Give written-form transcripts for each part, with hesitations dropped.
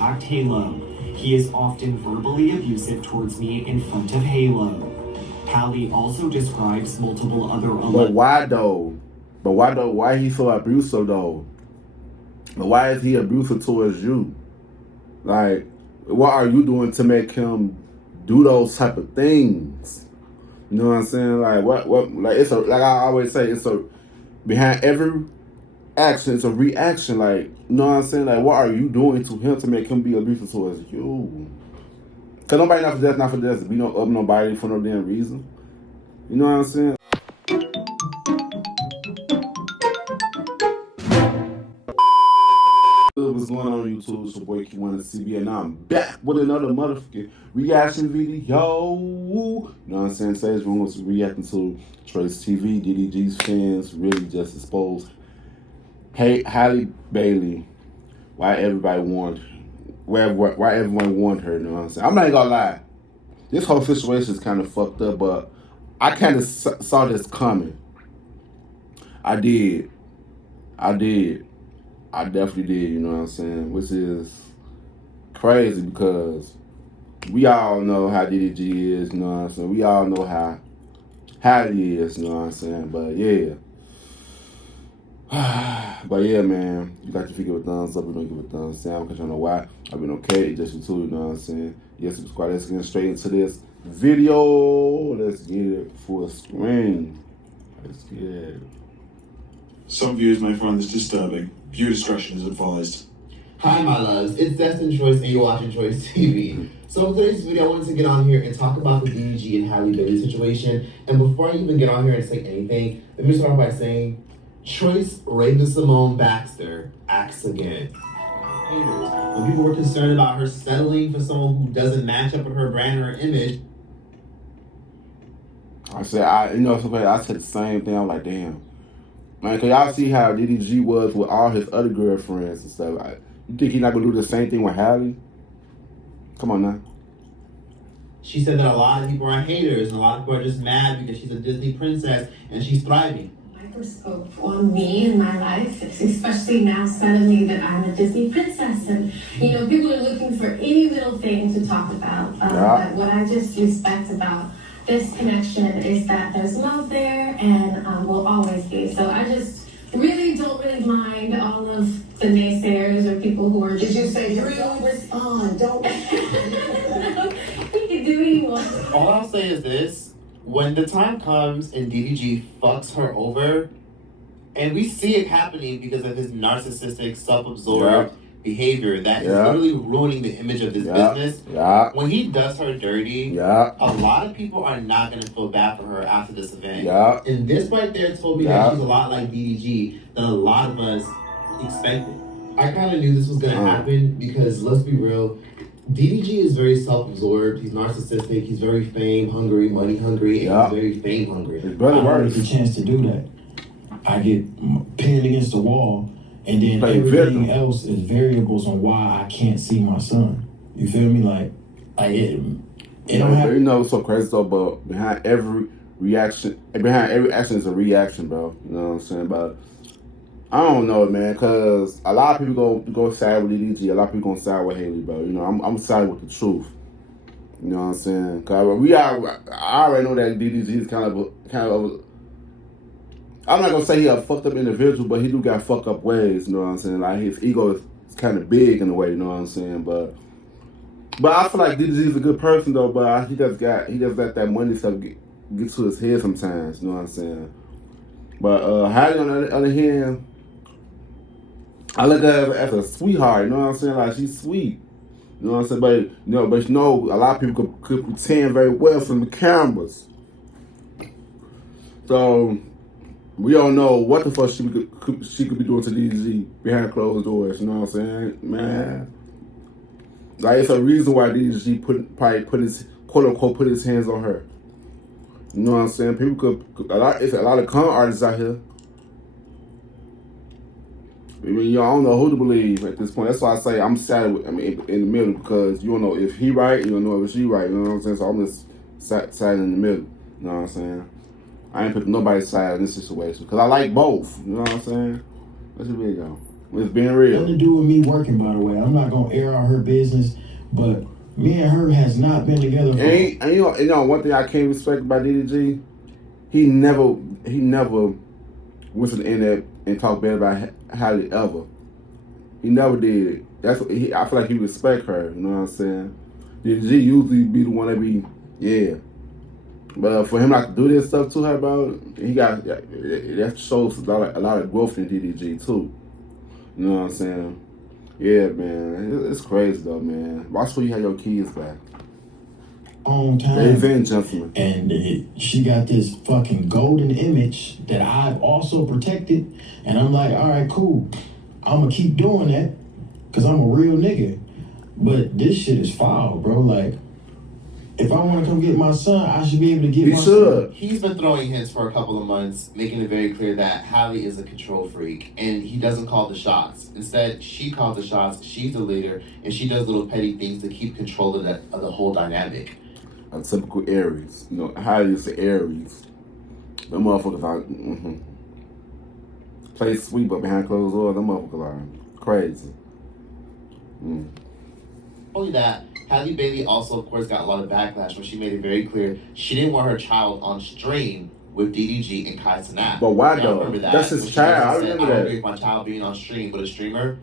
Halo. He is often verbally abusive towards me in front of Halo. Halle also describes multiple other... But why though? Why he so abusive though? But why is he abusive towards you? Like, what are you doing to make him do those type of things? You know what I'm saying? Like what like like I always say, it's a behind every action, it's a reaction. Like, you know what I'm saying? Like, what are you doing to him to make him be abusive towards you? Cause nobody not for death to beat up nobody for no damn reason. You know what I'm saying? What's going on YouTube? It's your boy Kewonis CB, and I'm back with another motherfucking reaction video. You know what I'm saying? Today's we're going to be reacting to Trace TV, Ddg'S fans really just exposed Halle Bailey. Why everyone warned her, you know what I'm saying? I'm not gonna lie. This whole situation is kind of fucked up, but I kind of saw this coming. I did. I definitely did, you know what I'm saying? Which is crazy because we all know how Ddg'S is, you know what I'm saying? We all know how he is, you know what I'm saying? But yeah. But yeah, man. You got to give a thumbs up, you don't give a thumbs down, because I know why. I've been okay, just you too, you know what I'm saying? Yes, subscribe. Let's get straight into this video. Let's get it full screen. Let's get it. Some viewers may find this disturbing. Viewer discretion is advised. Hi, my loves. It's Destin Choice, and you're watching Choice TV. So in today's video, I wanted to get on here and talk about the Ddg'S and Halle Bailey situation. And before I even get on here and say anything, let me start by saying, Choice Raven-Symoné Baxter acts again. When people were concerned about her settling for someone who doesn't match up with her brand or her image, I said the same thing. I'm like, damn. Man, can y'all see how Ddg'S was with all his other girlfriends and stuff? Like, you think he's not gonna do the same thing with Halle? Come on now. she said that a lot of people are haters and a lot of people are just mad because she's a Disney princess and she's thriving. Microscope on me and my life, especially now suddenly that I'm a Disney princess, and you know people are looking for any little thing to talk about. But what I just respect about this connection is that there's love there and will always be. So I just really don't mind all of the naysayers or people who are just... Did you say don't respond? Don't respond. No, he can do what he wants. All I'll say is this: when the time comes and Ddg'S fucks her over, and we see it happening because of his narcissistic, self-absorbed behavior that is literally ruining the image of this business. When he does her dirty, a lot of people are not going to feel bad for her after this event. And this right there told me that she's a lot like Ddg'S than a lot of us expected. I kind of knew this was going to happen because, let's be real, Ddg'S is very self-absorbed. He's narcissistic. He's very fame-hungry, money-hungry, and he's very fame-hungry. I don't get the chance to do that. I get pinned against the wall, and then everything else is variables on why I can't see my son. You feel me? Like it don't happen. You know what's so crazy though, but behind every action is a reaction, bro. You know what I'm saying? But I don't know, man, because a lot of people go side with Ddg'S, a lot of people gonna side with Halle, bro. You know, I'm siding with the truth. You know what I'm saying? Cause I already know that Ddg'S is kind of I'm not gonna say he a fucked up individual, but he do got fucked up ways, you know what I'm saying? Like his ego is kind of big in a way, you know what I'm saying? But I feel like Ddg'S is a good person though, but he does let that money stuff get to his head sometimes, you know what I'm saying? But Halle on the other hand, I look at her as a sweetheart, you know what I'm saying? Like she's sweet. You know what I'm saying? But you know, a lot of people could pretend very well from the cameras. So we don't know what the fuck she could be doing to Ddg'S behind closed doors. You know what I'm saying, man? Like it's a reason why Ddg'S probably put his quote unquote put his hands on her. You know what I'm saying? People it's a lot of con artists out here. I mean, I don't know who to believe at this point. That's why I say I'm sad. In the middle, because you don't know if he right, you don't know if she right. You know what I'm saying? So I'm just sat in the middle. You know what I'm saying? I ain't picking nobody's side in this situation because I like both. You know what I'm saying? Let's see where you go. It's being Nothing real. to do with me working, by the way. I'm not gonna air out her business, but me and her has not been together for. And you know one thing I can't respect about DDG, he never went to the internet and talked bad about Halle ever. He never did. That's what I feel like he respect her. You know what I'm saying? DDG usually be the one that be but for him not to do this stuff to her, bro, that shows a lot of growth in DDG too. You know what I'm saying? Yeah, man, it's crazy though, man. Watch where you have your kids back. On time. Ladies and gentlemen. And she got this fucking golden image that I've also protected. And I'm like, all right, cool. I'm gonna keep doing that because I'm a real nigga. But this shit is foul, bro. Like, if I want to come get my son, I should be able to get my son. He's been throwing hints for a couple of months, making it very clear that Halle is a control freak, and he doesn't call the shots. Instead, she calls the shots, she's the leader, and she does little petty things to keep control of the whole dynamic. A typical Aries. You know, Halle is the Aries. Them motherfuckers are play sweet, but behind closed doors, them motherfuckers are crazy. Only that, Halle Bailey also, of course, got a lot of backlash when she made it very clear she didn't want her child on stream with DDG and Kai Cenat. But why Y'all though? remember that? That's his When she child. I said, remember I don't that. agree with my child being on stream with a streamer.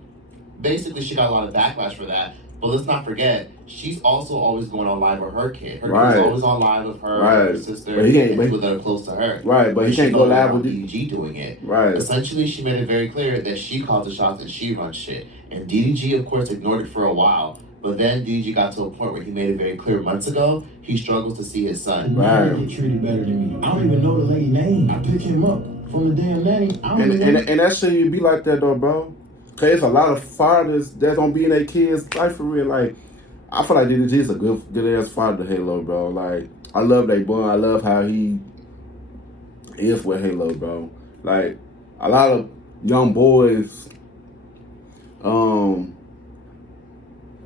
Basically, she got a lot of backlash for that. But let's not forget, she's also always going on live with her kid. Her kid's always on live with her, her sister, but he and people that are close to her. Right, but he can't go live with DDG doing it. Right. Essentially, she made it very clear that she calls the shots and she runs shit. And DDG, of course, ignored it for a while. But then DDG got to a point where he made it very clear months ago he struggles to see his son. Right. Get treated better than me. I don't even know the lady's name. I pick him up from the damn nanny. And that shit be like that though, bro. Cause there's a lot of fathers that don't be in their kids' life for real. Like, I feel like DDG is a good ass father to Halo, bro. Like, I love that boy. I love how he is with Halo, bro. Like, a lot of young boys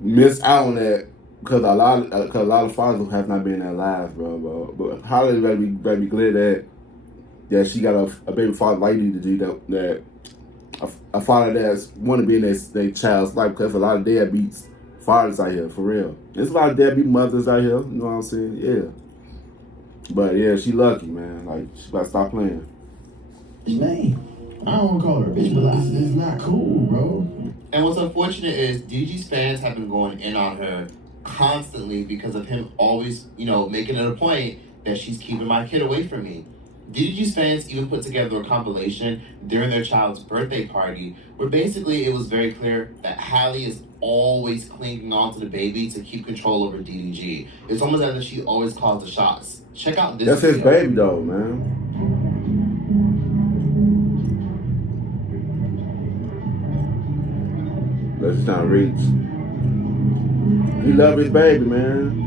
miss out on that because a lot of fathers have not been in their lives, bro. But Halle better be glad that she got a baby father like DDG that a father that's want to be in their child's life, because a lot of deadbeats fathers out here, for real. There's a lot of deadbeat mothers out here, you know what I'm saying? Yeah. But yeah, she lucky, man. Like, she gotta stop playing. His name. I don't want to call her a bitch, but it's not cool, bro. And what's unfortunate is DDG's fans have been going in on her constantly because of him always, making it a point that she's keeping my kid away from me. DDG's fans even put together a compilation during their child's birthday party where basically it was very clear that Halle is always clinging on to the baby to keep control over DDG. It's almost as if she always calls the shots. Check out this That's video. his baby though, man. Let's not reach. He love his baby, man.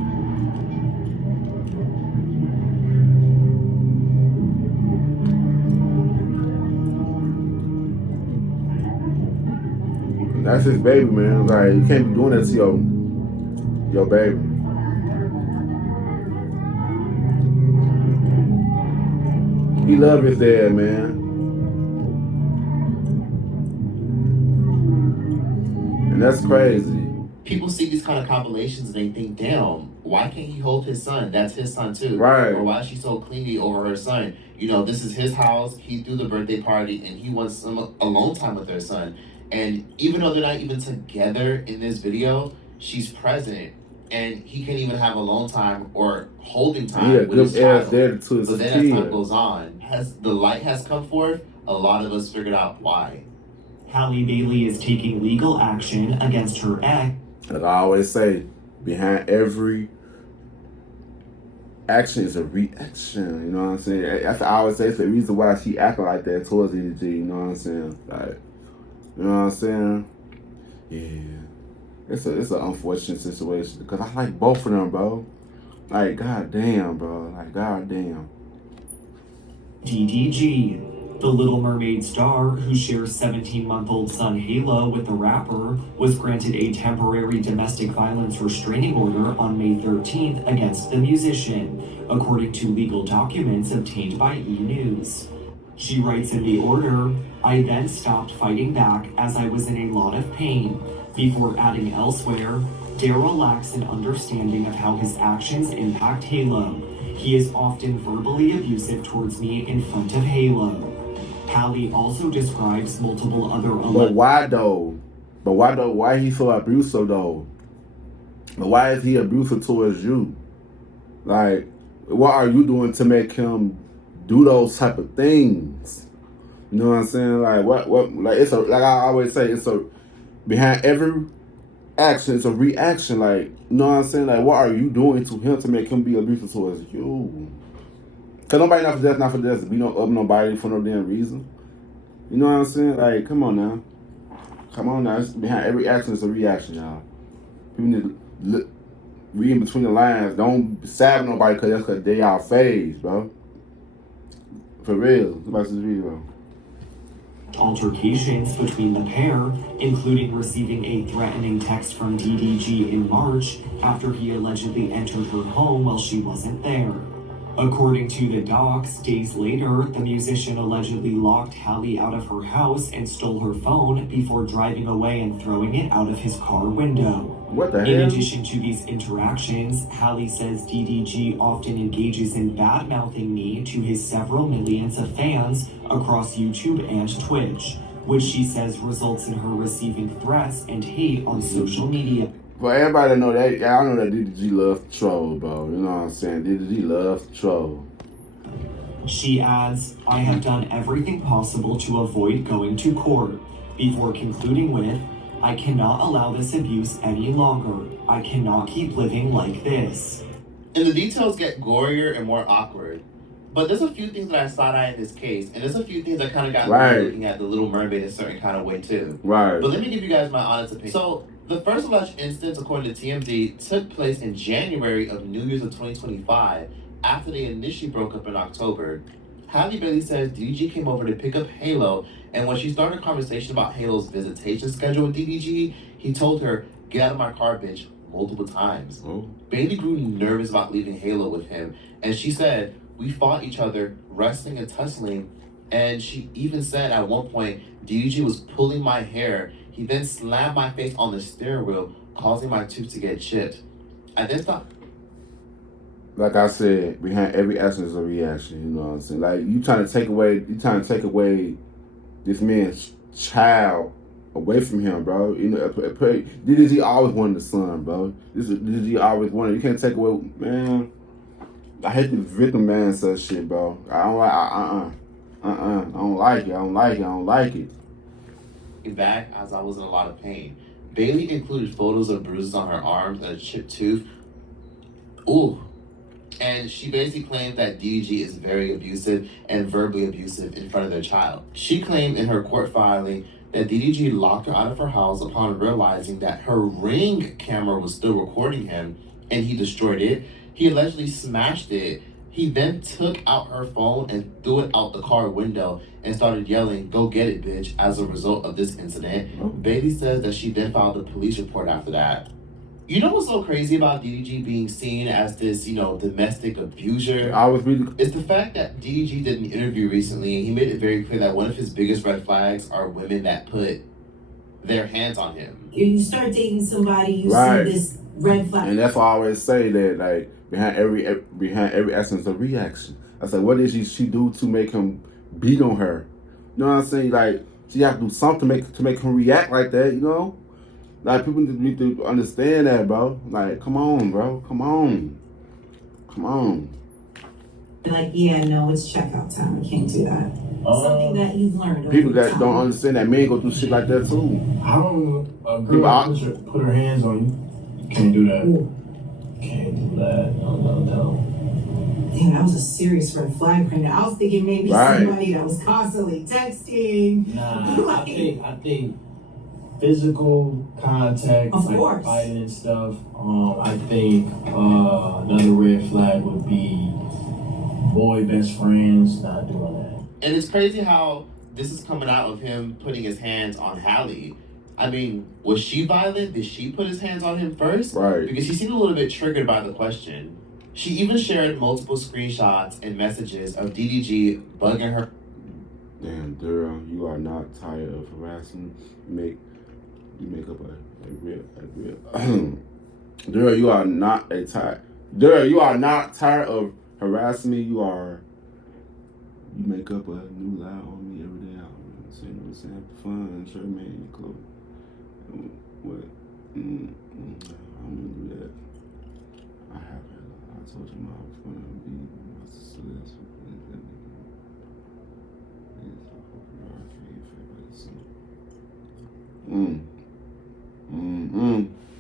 That's his baby, man. Like, you can't be doing that to your baby. He love his dad, man. And that's crazy. People see these kind of compilations and they think, damn, why can't he hold his son? That's his son too. Right. Or why is she so clingy over her son? This is his house. He threw the birthday party and he wants some alone time with their son. And even though they're not even together in this video, she's present. And he can't even have alone time or holding time with his child. But then as time goes on, as the light has come forth, a lot of us figured out why. Halle Bailey is taking legal action against her ex. Like I always say, behind every action is a reaction. You know what I'm saying? That's what I always say. It's the reason why she acting like that towards DDG. You know what I'm saying? Like, you know what I'm saying? Yeah. It's an unfortunate situation because I like both of them, bro. Like, goddamn, bro. Like, goddamn. DDG, the Little Mermaid star who shares 17-month-old son Halo with the rapper, was granted a temporary domestic violence restraining order on May 13th against the musician, according to legal documents obtained by E! News. She writes in the order, "I then stopped fighting back as I was in a lot of pain," before adding elsewhere, "Daryl lacks an understanding of how his actions impact Halo. He is often verbally abusive towards me in front of Halo." Halle also describes multiple other But why though? Why he so abusive though? But why is he abusive towards you? Like, what are you doing to make him do those type of things? You know what I'm saying? Like what like it's a, like I always say, it's a, behind every action it's a reaction. Like, you know what I'm saying? Like, what are you doing to him to make him be abusive towards you? Cause nobody not for death to beat up nobody for no damn reason. You know what I'm saying? Like, come on now. It's behind every action is a reaction, y'all. People need to look, read in between the lines. Don't stab nobody because they our phase, bro. For real. It's about this video. Altercations between the pair, including receiving a threatening text from Ddg in March after he allegedly entered her home while she wasn't there. According to the docs, days later, the musician allegedly locked Halle out of her house and stole her phone before driving away and throwing it out of his car window. What the hell? In addition to these interactions, Halle says Ddg often engages in bad-mouthing me to his several millions of fans across YouTube and Twitch, which she says results in her receiving threats and hate on social media. For everybody to know that, y'all know that Ddg loves to troll, bro. You know what I'm saying? Ddg loves to troll. She adds, "I have done everything possible to avoid going to court," before concluding with, "I cannot allow this abuse any longer. I cannot keep living like this." And the details get gorier and more awkward. But there's a few things that I side-eye in this case, and there's a few things that kind of got me looking at The Little Mermaid a certain kind of way too. Right. But let me give you guys my honest opinion. So, the first alleged instance, according to TMZ, took place in January of New Year's of 2025, after they initially broke up in October. Halle Bailey says Ddg came over to pick up Halo, and when she started a conversation about Halo's visitation schedule with Ddg, he told her, "Get out of my car, bitch," multiple times. Oh. Bailey grew nervous about leaving Halo with him, and she said, "We fought each other, wrestling and tussling," and she even said at one point, Ddg was pulling my hair. He then slammed my face on the steering wheel, causing my tooth to get chipped. I then thought, like I said, behind every action is a reaction. You know what I'm saying? Like, you trying to take away this man's child away from him, bro. You know, Ddg always wanted the son, bro. Ddg always wanted. You can't take away, man. I hate the victim man such shit, bro. I don't like. I don't like it. back as I was in a lot of pain. Bailey included photos of bruises on her arms and a chipped tooth. Ooh. And she basically claimed that Ddg is very abusive and verbally abusive in front of their child. She claimed in her court filing that Ddg locked her out of her house upon realizing that her Ring camera was still recording him, and he destroyed it. He allegedly smashed it. He then took out her phone and threw it out the car window and started yelling, "Go get it, bitch," as a result of this incident. Bailey says that she then filed a police report after that. You know what's so crazy about Ddg being seen as this, domestic abuser? It's the fact that Ddg did an interview recently and he made it very clear that one of his biggest red flags are women that put their hands on him. You start dating somebody, you see this red flag. And that's why I always say that, like, behind every action is a reaction. I said, what did she do to make him beat on her? You know what I'm saying? Like, she have to do something to make him react like that, you know? Like, people need to understand that, bro. Like, come on, bro. Come on. Like, yeah, no, it's checkout time. I can't do that. Something that you've learned. People that don't understand that men go through shit like that too. I don't. A girl put her hands on you. Can't do that. Ooh. Can't do that. No. Damn, that was a serious red flag right now. I was thinking maybe somebody that was constantly texting. Nah, I think physical contact, of like course, fighting and stuff. I think another red flag would be boy best friends not doing that. And it's crazy how this is coming out of him putting his hands on Halle. I mean, was she violent? Did she put his hands on him first? Right. Because he seemed a little bit triggered by the question. She even shared multiple screenshots and messages of Ddg bugging her Damn, Durham, you are not tired of harassing. You make up a real. Durham, you are not tired. Durham, you are not tired of harassing me. You make up a new lie on me every day. I'm saying fun, sure, man, close. What? I don't do that. I have it. I told you I was gonna be my success.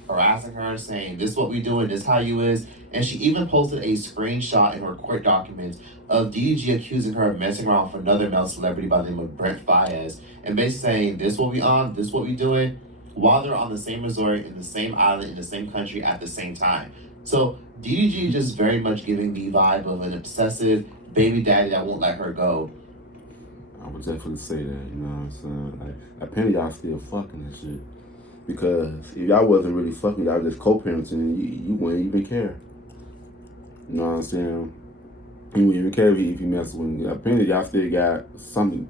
Harassing her, saying this is what we doing, this how you is, and she even posted a screenshot in her court documents of DDG accusing her of messing around with another male celebrity by the name of Brent Faiyaz, and basically saying this what we on, this what we doing, while they're on the same resort in the same island in the same country at the same time. So DDG just very much giving the vibe of an obsessive baby daddy that won't let her go. I would definitely say that, you know what I'm saying? Like, apparently y'all still fucking and shit. Because if y'all wasn't really fucking, y'all just co-parenting, you wouldn't even care. You know what I'm saying? You wouldn't even care if you mess with me. Apparently y'all still got something.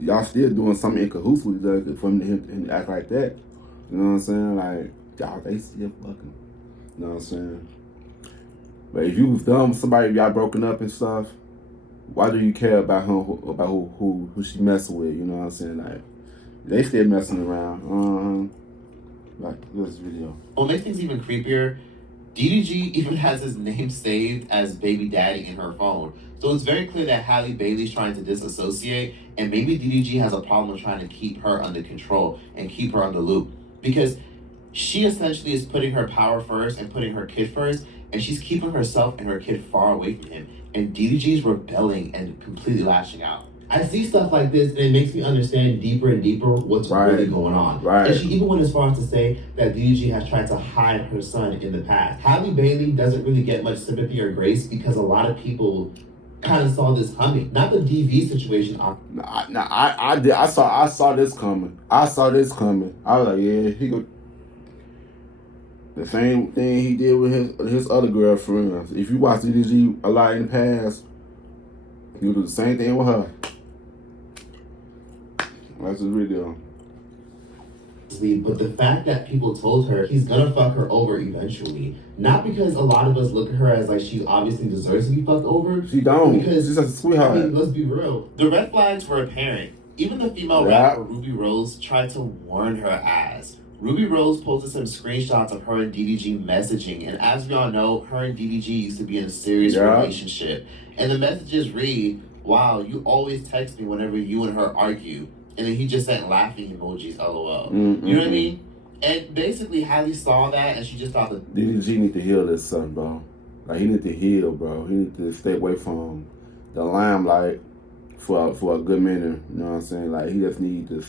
Y'all still doing something in cahoots with each other for him to act like that. You know what I'm saying? Like, y'all, they still fucking. You know what I'm saying? But if you was done with somebody, y'all broken up and stuff, why do you care about who she messing with? You know what I'm saying? Like, they still messing around. Like, this video. What makes things even creepier, DDG even has his name saved as baby daddy in her phone. So it's very clear that Halle Bailey's trying to disassociate, and maybe DDG has a problem with trying to keep her under control and keep her on the loop. Because she essentially is putting her power first and putting her kid first, and she's keeping herself and her kid far away from him. And DDG's rebelling and completely lashing out. I see stuff like this, and it makes me understand deeper and deeper what's really going on. Right. And she even went as far as to say that DDG has tried to hide her son in the past. Halle Bailey doesn't really get much sympathy or grace because a lot of people kind of saw this coming. Not the DV situation. I saw this coming. I was like, yeah, he go. The same thing he did with his other girlfriends. If you watch DDG a lot in the past, you do the same thing with her. That's the video. But the fact that people told her he's gonna fuck her over eventually, not because a lot of us look at her as like she obviously deserves to be fucked over. She don't. Because she's a sweetheart. I mean, let's be real. The red flags were apparent. Even the female rapper Ruby Rose tried to warn her ass. Ruby Rose posted some screenshots of her and DDG messaging, and as we all know, her and DDG used to be in a serious relationship. And the messages read, "Wow, you always text me whenever you and her argue." And then he just sent laughing emojis, LOL. You know what I mean? And basically, Halle saw that, and she just thought that DDG need to heal this son, bro. Like, he need to heal, bro. He need to stay away from the limelight for a good minute. You know what I'm saying? Like, he just need to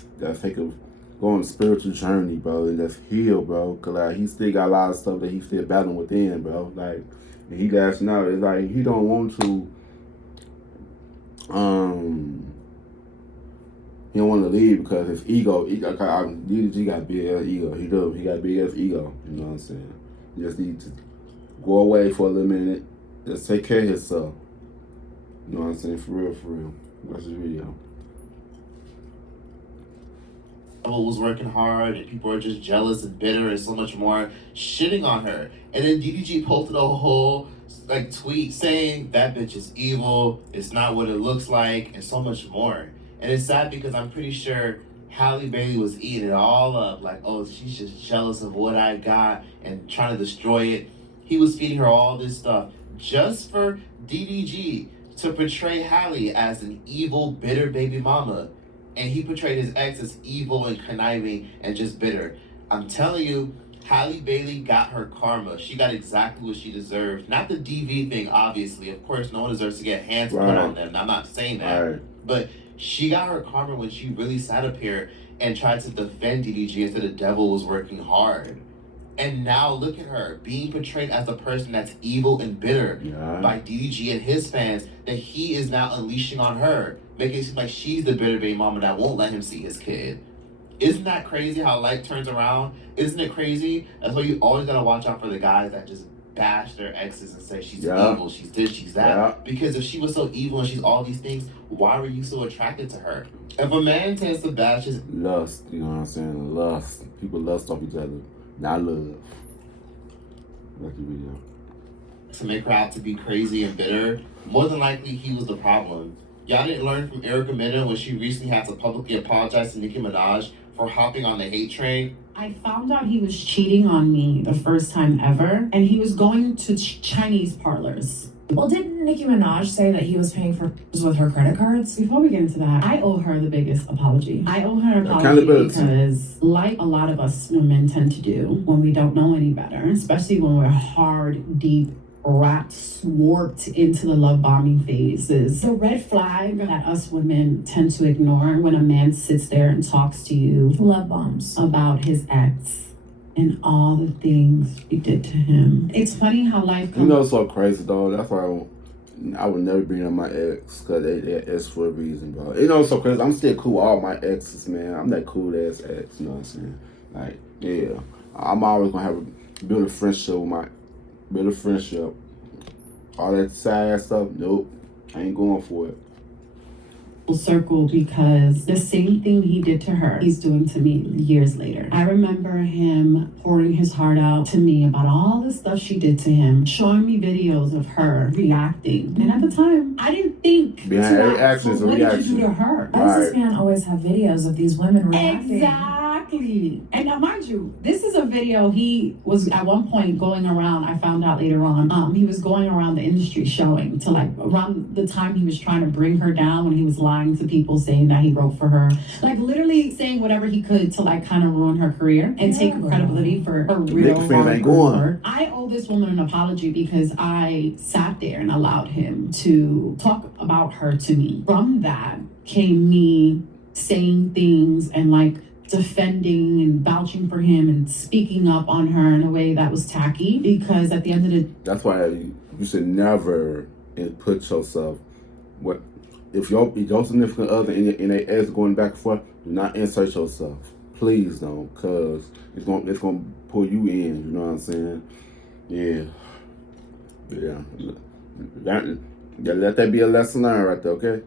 go on a spiritual journey, bro, and just heal, bro. Cause like he still got a lot of stuff that he still battling within, bro. Like, and he lashing out. It's like he don't want to. He don't want to leave because his ego. DDG got big ass ego. He do. He got big ass ego. You know what I'm saying? He just need to go away for a little minute. Just take care of himself. You know what I'm saying? For real. Watch this video. was working hard and people are just jealous and bitter and so much more, shitting on her. And then DDG posted a whole tweet saying that bitch is evil, it's not what it looks like, and so much more. And it's sad because I'm pretty sure Halle Bailey was eating it all up, like, oh, she's just jealous of what I got and trying to destroy it. He was feeding her all this stuff just for DDG to portray Halle as an evil, bitter baby mama. And he portrayed his ex as evil and conniving and just bitter. I'm telling you, Halle Bailey got her karma. She got exactly what she deserved. Not the DV thing, obviously. Of course, no one deserves to get hands put on them. I'm not saying that. But she got her karma when she really sat up here and tried to defend DDG and said the devil was working hard. And now look at her, being portrayed as a person that's evil and bitter by DDG and his fans, that he is now unleashing on her, making it seem like she's the bitter baby mama that won't let him see his kid. Isn't that crazy how life turns around? Isn't it crazy? That's why you always gotta watch out for the guys that just bash their exes and say she's evil, she's this, she's that. Because if she was so evil and she's all these things, why were you so attracted to her? If a man tends to bash his lust, you know what I'm saying? Lust. People lust off each other, not love. Like the video. To make her out to be crazy and bitter, more than likely he was the problem. Y'all didn't learn from Erica Mena when she recently had to publicly apologize to Nicki Minaj for hopping on the hate train. I found out he was cheating on me the first time ever, and he was going to Chinese parlors. Well, didn't Nicki Minaj say that he was paying for with her credit cards? Before we get into that, I owe her the biggest apology. I owe her an apology because, like a lot of us women tend to do when we don't know any better, especially when we're hard, deep, wrapped, warped into the love bombing phases. The red flag that us women tend to ignore when a man sits there and talks to you, love bombs, about his ex and all the things he did to him. It's funny how life comes. You know, it's so crazy though. That's why I would never bring up my ex, because they ex for a reason, bro. You know, it's so crazy. I'm still cool with all my exes, man. I'm that cool ass ex. You know what I'm saying? Like, yeah, I'm always gonna build a friendship with my. Build a friendship. All that sad stuff, nope. I ain't going for it. Circle, because the same thing he did to her, he's doing to me years later. I remember him pouring his heart out to me about all the stuff she did to him, showing me videos of her reacting. And at the time, I didn't think behind every action is a reaction. What did you do to her? Why does this man always have videos of these women reacting? Exactly. And now, mind you, this is a video he was at one point going around. I found out later on. He was going around the industry showing to, like, around the time he was trying to bring her down, when he was lying to people saying that he wrote for her, like literally saying whatever he could to, like, kind of ruin her career and take credibility for her real hard work. I owe this woman an apology because I sat there and allowed him to talk about her to me. From that came me saying things and, like, defending and vouching for him and speaking up on her in a way that was tacky, because at the end of the that's why you should never put yourself if your significant other and their ex going back and forth, do not insert yourself. Please don't, cause it's gonna pull you in. You know what I'm saying? Yeah. Let that be a lesson learned right there. Okay.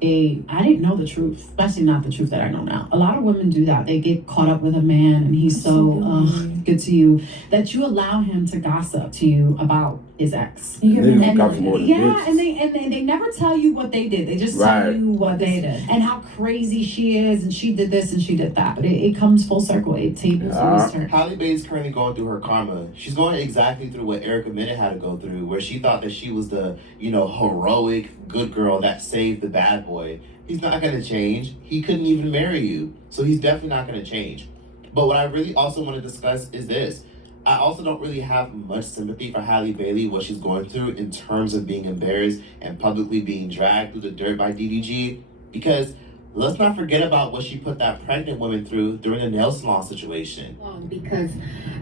I didn't know the truth, especially not the truth that I know now. A lot of women do that. They get caught up with a man and he's so good to you that you allow him to gossip to you about his ex. And they never tell you what they did. They just tell you what they did and how crazy she is, and she did this and she did that. But it comes full circle. It tables always turn. Halle Bailey's currently going through her karma. She's going exactly through what Erica Mena had to go through, where she thought that she was the, heroic good girl that saved the bad boy. He's not going to change. He couldn't even marry you. So he's definitely not going to change. But what I really also want to discuss is this. I also don't really have much sympathy for Halle Bailey, what she's going through in terms of being embarrassed and publicly being dragged through the dirt by Ddg'S, because let's not forget about what she put that pregnant woman through during the nail salon situation. Because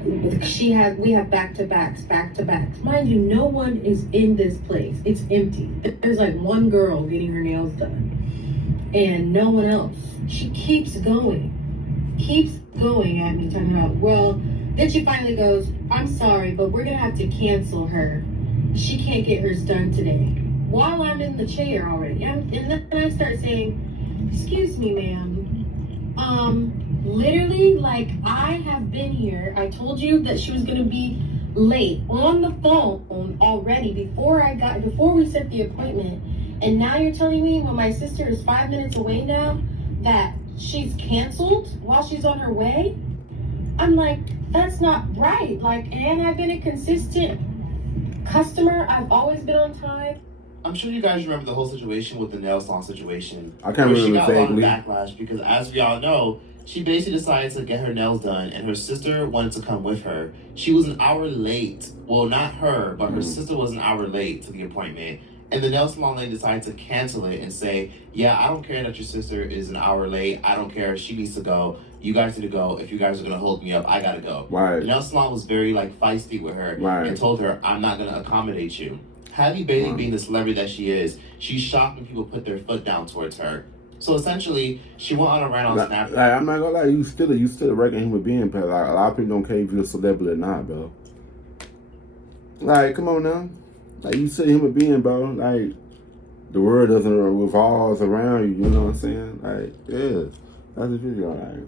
we have back-to-backs. Mind you, no one is in this place. It's empty. There's like one girl getting her nails done and no one else. She keeps going at me, talking about, well, then she finally goes, I'm sorry, but we're gonna have to cancel her. She can't get hers done today. While I'm in the chair already. And then I start saying, excuse me, ma'am. Literally, like, I have been here. I told you that she was gonna be late on the phone already before we set the appointment. And now you're telling me when my sister is 5 minutes away now that she's canceled while she's on her way? I'm like, that's not right. Like, and I've been a consistent customer. I've always been on time. I'm sure you guys remember the whole situation with the nail salon situation. I can't remember. She got a lot of backlash because, as we all know, she basically decided to get her nails done, and her sister wanted to come with her. She was an hour late. Well, not her, but her sister was an hour late to the appointment. And the nail salon lady decided to cancel it and say, yeah, I don't care that your sister is an hour late. I don't care. She needs to go. You guys need to go. If you guys are going to hold me up, I got to go. Right. The nail salon was very, feisty with her and told her, I'm not going to accommodate you. Halle Bailey, being the celebrity that she is, she's shocked when people put their foot down towards her. So essentially, she went on a rant on Snapchat. I'm not going to lie. You still a regular human being, but a lot of people don't care if you're a celebrity or not, bro. Like, come on now. Like, you see him being, bro. Like, the world doesn't revolve around you. You know what I'm saying? Like, yeah. That's the video.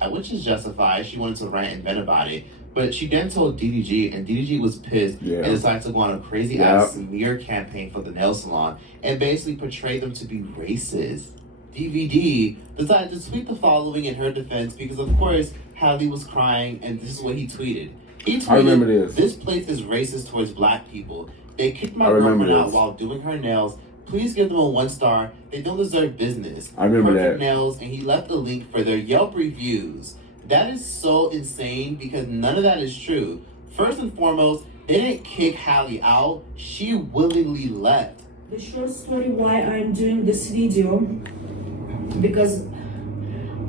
Like, which is justified. She wanted to rant and vent about it. But she then told DDG, and DDG was pissed and decided to go on a crazy-ass smear campaign for the nail salon and basically portray them to be racist. DVD decided to tweet the following in her defense because, of course, Halle was crying, and this is what he tweeted. He tweeted, I remember this place is racist towards black people. They kicked my girlfriend out while doing her nails. Please give them a 1 star. They don't deserve business. I remember Perfect that. nails, and he left a link for their Yelp reviews. That is so insane because none of that is true. First and foremost, they didn't kick Halle out. She willingly left. The short story why I'm doing this video, because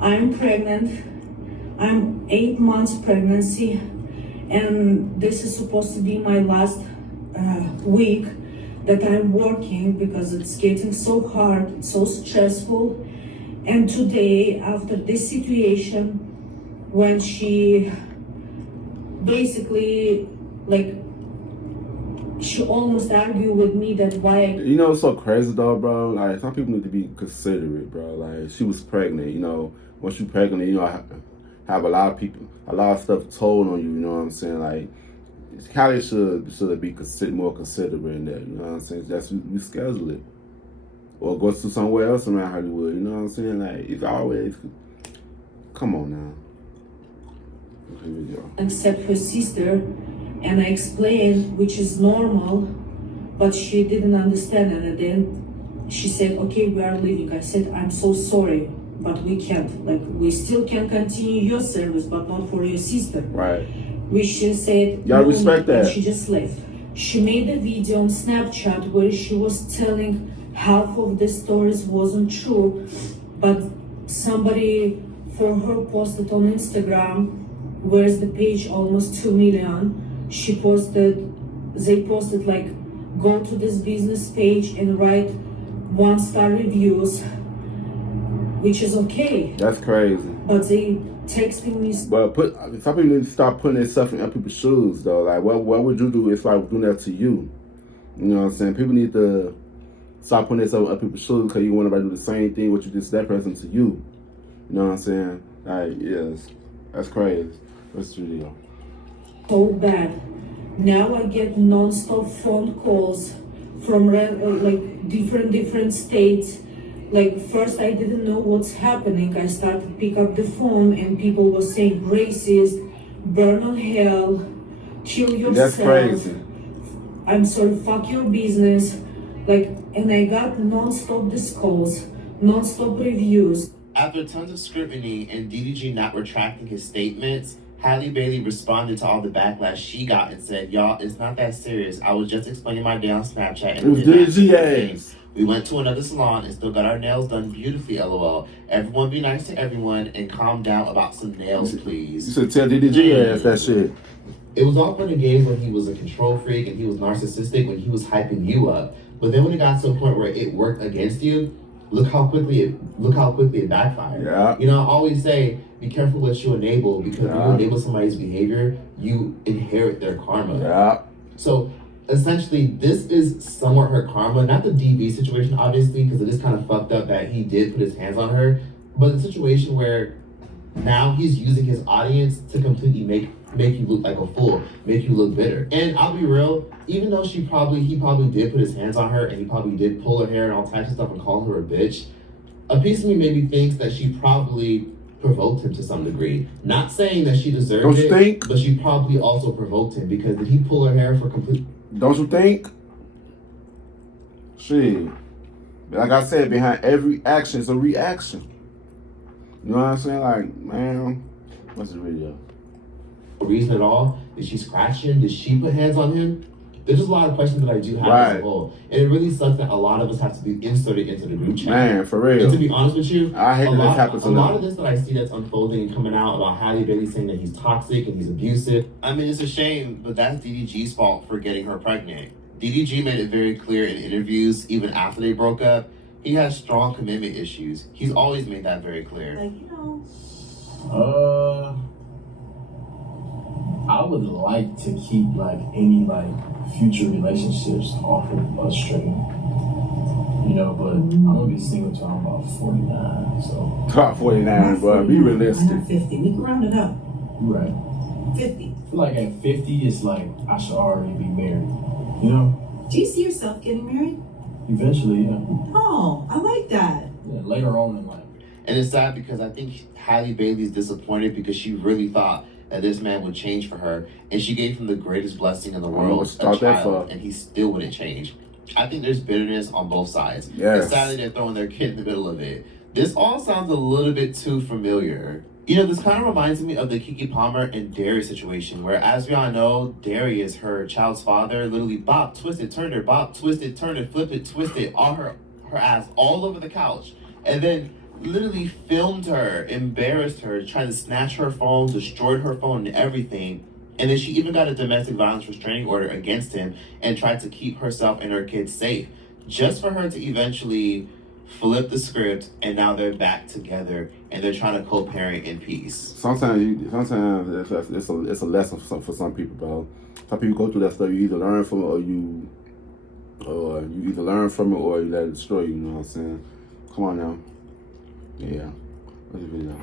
I'm pregnant. I'm 8 months pregnancy, and this is supposed to be my last week that I'm working because it's getting so hard, it's so stressful. And today, after this situation, when she basically, like, she almost argued with me that why. You know what's so crazy though, bro? Like, some people need to be considerate, bro. Like, she was pregnant, you know. Once you're pregnant, you know, have a lot of stuff told on you, you know what I'm saying? Like, Halle should be more considerate in that, you know what I'm saying? That's we schedule it. Or go to somewhere else around Hollywood, you know what I'm saying? Like, it's always, come on now. Here we go. Except her sister, and I explained, which is normal, but she didn't understand. And then she said, okay, we are leaving. I said, I'm so sorry, but we can't. Like, we still can continue your service, but not for your sister. Right. Which she said, y'all respect that. And she just left. She made a video on Snapchat where she was telling half of the stories wasn't true, but somebody for her posted on Instagram, where's the page almost 2 million. They posted like, go to this business page and write 1-star reviews, which is okay. That's crazy. But they texting me. But some people need to stop putting themselves in other people's shoes though. Like, what would you do if I was doing that to you? You know what I'm saying? People need to stop putting themselves in other people's shoes because you want everybody to do the same thing what you did to that person to you. You know what I'm saying? Like, yes, that's crazy. What's the video? So bad. Now I get non-stop phone calls from like different states. Like, first I didn't know what's happening. I started to pick up the phone and people were saying racist, burn on hell, kill yourself. That's crazy. I'm sorry, fuck your business. Like, and I got non-stop these calls, non-stop reviews. After tons of scrutiny and DDG not retracting his statements, Halle Bailey responded to all the backlash she got and said, y'all, it's not that serious. I was just explaining my day on Snapchat. And it was Ddg'S. We went to another salon and still got our nails done beautifully, LOL. Everyone be nice to everyone and calm down about some nails, please. You should tell Ddg'S that shit. It was all fun and games when he was a control freak and he was narcissistic when he was hyping you up. But then when it got to a point where it worked against you, look how quickly it backfired. Yeah. You know, I always say, be careful what you enable, because when you enable somebody's behavior, you inherit their karma. Yeah. So essentially, this is somewhat her karma. Not the DV situation, obviously, because it is kind of fucked up that he did put his hands on her. But the situation where now he's using his audience to completely make you look like a fool, make you look bitter. And I'll be real, even though he probably did put his hands on her and he probably did pull her hair and all types of stuff and call her a bitch, a piece of me maybe thinks that she probably provoked him to some degree. Not saying that she deserved Don't you think? but she probably also provoked him, because did he pull her hair for complete... Don't you think? Shit. Like I said, behind every action is a reaction. You know what I'm saying? Like, man, what's the video? Reason at all? Did she scratch him? Did she put hands on him? There's just a lot of questions that I do have as a whole. And it really sucks that a lot of us have to be inserted into the group chat. Man, for real. And to be honest with you, I hate that this happens a lot of this that I see that's unfolding and coming out about Halle Bailey saying that he's toxic and he's abusive. I mean, it's a shame, but that's DDG's fault for getting her pregnant. DDG made it very clear in interviews, even after they broke up, he has strong commitment issues. He's always made that very clear. Like, you know. I would like to keep like any like future relationships off of us straight. You know, but I'm gonna be single till I'm about 49. So top 49, bro. Be realistic. I'm not 50. We can round it up. Right. 50. I feel like at 50, it's like I should already be married. You know? Do you see yourself getting married? Eventually, yeah. Oh, I like that. Yeah, later on in life. And it's sad because I think Halle Bailey's disappointed because she really thought that this man would change for her, and she gave him the greatest blessing in the world, a child, and he still wouldn't change. I think there's bitterness on both sides. Yes. It's sad that they're throwing their kid in the middle of it. This all sounds a little bit too familiar. You know, this kind of reminds me of the Keke Palmer and Derry situation, where, as we all know, Derry is her child's father, literally bop, twisted, turned her, bop, twisted, turned her, flipped it, twisted, on her ass all over the couch. And then literally filmed her, embarrassed her, tried to snatch her phone, destroyed her phone and everything. And then she even got a domestic violence restraining order against him and tried to keep herself and her kids safe, just for her to eventually flip the script, and now they're back together and they're trying to co-parent in peace. Sometimes it's a lesson for some people, bro. Some people go through that stuff. You either learn from it or you either learn from it or you let it destroy you. You know what I'm saying? Come on now. Yeah. What's the video?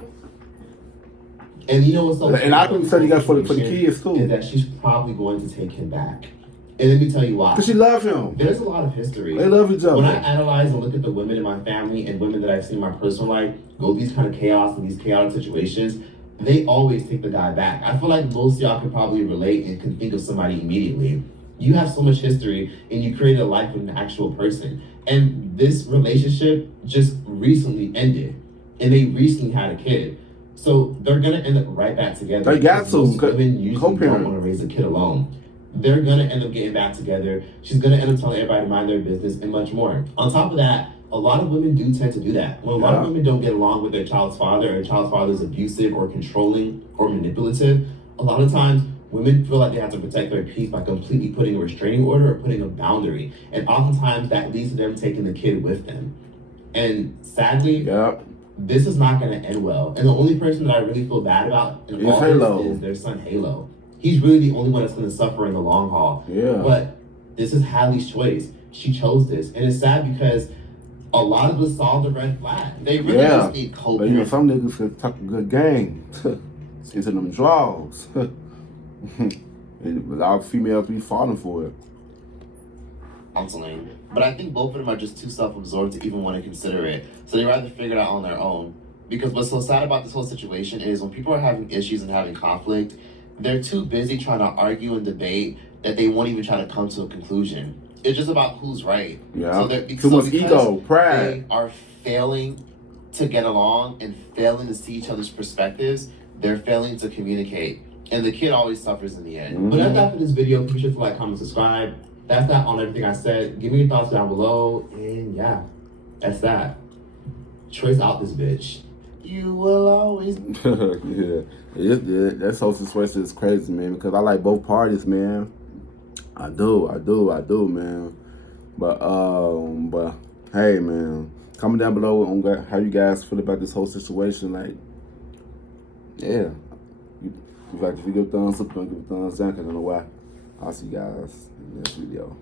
And you know what's so and I think said you got for the kids too. Is that she's probably going to take him back. And let me tell you why. Because she loves him. There's a lot of history. They love each other. When I analyze and look at the women in my family and women that I've seen in my personal life go these kind of chaos and these chaotic situations, they always take the guy back. I feel like most of y'all could probably relate and can think of somebody immediately. You have so much history and you created a life with an actual person. And this relationship just recently ended. And they recently had a kid. So they're going to end up right back together. They got to. Most women usually don't want to raise a kid alone. They're going to end up getting back together. She's going to end up telling everybody to mind their business and much more. On top of that, a lot of women do tend to do that. When a lot of women don't get along with their child's father, or their child's father is abusive or controlling or manipulative, a lot of times women feel like they have to protect their peace by completely putting a restraining order or putting a boundary. And oftentimes that leads to them taking the kid with them. And sadly, this is not going to end well. And the only person that I really feel bad about in all this is their son, Halo. He's really the only one that's going to suffer in the long haul. Yeah. But this is Halle's choice. She chose this. And it's sad because a lot of us saw the red flag. They really just need cold. But you know, some niggas could talk a good game into them draws. And our females be falling for it. Counseling. But I think both of them are just too self-absorbed to even want to consider it. So they rather figure it out on their own. Because what's so sad about this whole situation is when people are having issues and having conflict, they're too busy trying to argue and debate that they won't even try to come to a conclusion. It's just about who's right. Yeah. So too much ego, pride. They are failing to get along and failing to see each other's perspectives. They're failing to communicate. And the kid always suffers in the end. Mm-hmm. But that's that for this video. Be sure to like, comment, subscribe. That's that on everything I said. Give me your thoughts down below. And yeah, that's that. Choice out this bitch. You will always. That whole situation is crazy, man, because I like both parties, man. I do, man. But hey, man, comment down below on how you guys feel about this whole situation. Like, yeah, if you give a thumbs up, don't give a thumbs down, because I don't know why. I'll see you guys in the next video.